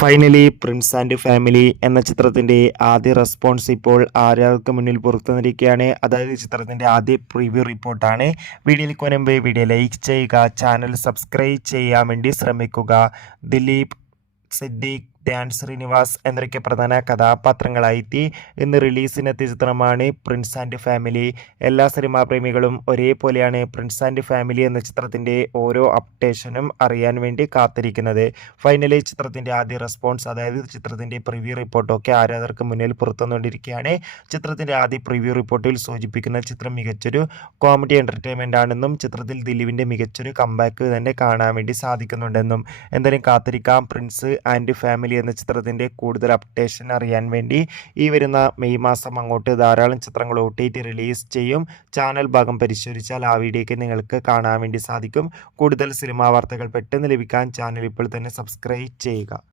Finally Prince and family എന്ന ചിത്രത്തിൻ്റെ ആദ്യ റെസ്പോൺസ് ഇപ്പോൾ ആരാധകർക്ക് മുന്നിൽ പുറത്തുവന്നിരിക്കുകയാണ്. അതായത് ചിത്രത്തിൻ്റെ ആദ്യ പ്രിവ്യൂ റിപ്പോർട്ടാണ്. വീഡിയോയിലേക്ക് വരുമ്പോൾ വീഡിയോ ലൈക്ക് ചെയ്യുക, ചാനൽ സബ്സ്ക്രൈബ് ചെയ്യാൻ വേണ്ടി ശ്രമിക്കുക. ദിലീപ്, സിദ്ദീഖ്, ധ്യാൻ ശ്രീനിവാസ് എന്നൊക്കെ പ്രധാന കഥാപാത്രങ്ങളായി ഇന്ന് റിലീസിനെത്തിയ ചിത്രമാണ് പ്രിൻസ് ആൻഡ് ഫാമിലി. എല്ലാ സിനിമാ പ്രേമികളും ഒരേപോലെയാണ് പ്രിൻസ് ആൻഡ് ഫാമിലി എന്ന ചിത്രത്തിൻ്റെ ഓരോ അപ്ഡേഷനും അറിയാൻ വേണ്ടി കാത്തിരിക്കുന്നത്. ഫൈനലി ചിത്രത്തിൻ്റെ ആദ്യ റെസ്പോൺസ്, അതായത് ചിത്രത്തിൻ്റെ പ്രിവ്യൂ റിപ്പോർട്ടൊക്കെ ആരാധകർക്ക് മുന്നിൽ പുറത്തുവന്നുകൊണ്ടിരിക്കുകയാണ്. ചിത്രത്തിൻ്റെ ആദ്യ പ്രിവ്യൂ റിപ്പോർട്ടിൽ സൂചിപ്പിക്കുന്ന ചിത്രം മികച്ചൊരു കോമഡി എൻ്റർടൈൻമെൻ്റ് ആണെന്നും ചിത്രത്തിൽ ദിലീപിൻ്റെ മികച്ചൊരു കംബാക്ക് തന്നെ കാണാൻ വേണ്ടി സാധിക്കുന്നുണ്ടെന്നും എന്തായാലും കാത്തിരിക്കാം. പ്രിൻസ് ആൻഡ് ഫാമിലി എന്ന ചിത്രത്തിൻ്റെ കൂടുതൽ അപ്ഡേഷൻ അറിയാൻ വേണ്ടി ഈ വരുന്ന മെയ് മാസം അങ്ങോട്ട് ധാരാളം ചിത്രങ്ങൾ OTT റിലീസ് ചെയ്യും. ചാനൽ ഭാഗം പരിശോധിച്ചാൽ ആ വീഡിയോയ്ക്ക് നിങ്ങൾക്ക് കാണാൻ വേണ്ടി സാധിക്കും. കൂടുതൽ സിനിമാ വാർത്തകൾ പെട്ടെന്ന് ലഭിക്കാൻ ചാനൽ ഇപ്പോൾ തന്നെ സബ്സ്ക്രൈബ് ചെയ്യുക.